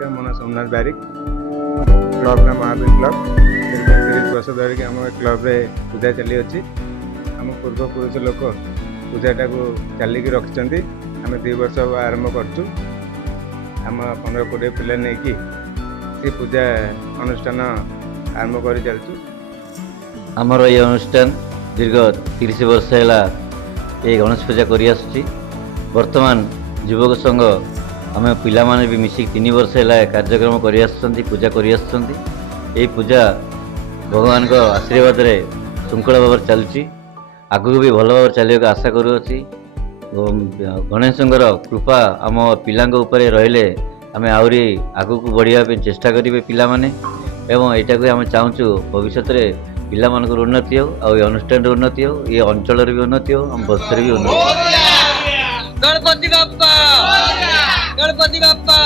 अधिष्ठाता मो ना सोमनाथ बारिक क्लब ना महावीर क्लब 30 वर्ष धरिक आम क्लब रे पूजा चली अच्छी आम पूर्वपुरुष लोक पूजाटा को चलिक रखिंट आम 2 वर्ष आरंभ करचु आम 15-20 पिला नहीं कि पूजा अनुष्ठान आरंभ कर चलचु। आमर ये अनुष्ठान दीर्घ 30 वर्ष है ये गणेश पूजा कर वर्तमान युवक संघ आम पिला माने भी मिसिक 3 वर्ष है कार्यक्रम कर पूजा कर पूजा भगवान को आशीर्वाद रे श्रृंखला भाव चलुची आगु भी भल भाव चलिया आशा करुँची। गणेश कृपा आम पिला रहिले आम आहरी आगु को बढ़िया चेष्टा करेंगे पिला माने एवं यहाँ को आम चाहूँ भविष्य में पिला मानक उन्नति हो आ अनुष्ठान उन्नति हो ये अंचल भी उन्नति हो आम बस्तर भी उन्नति हो। गणपति बाप्पा गणपति बाप्पा।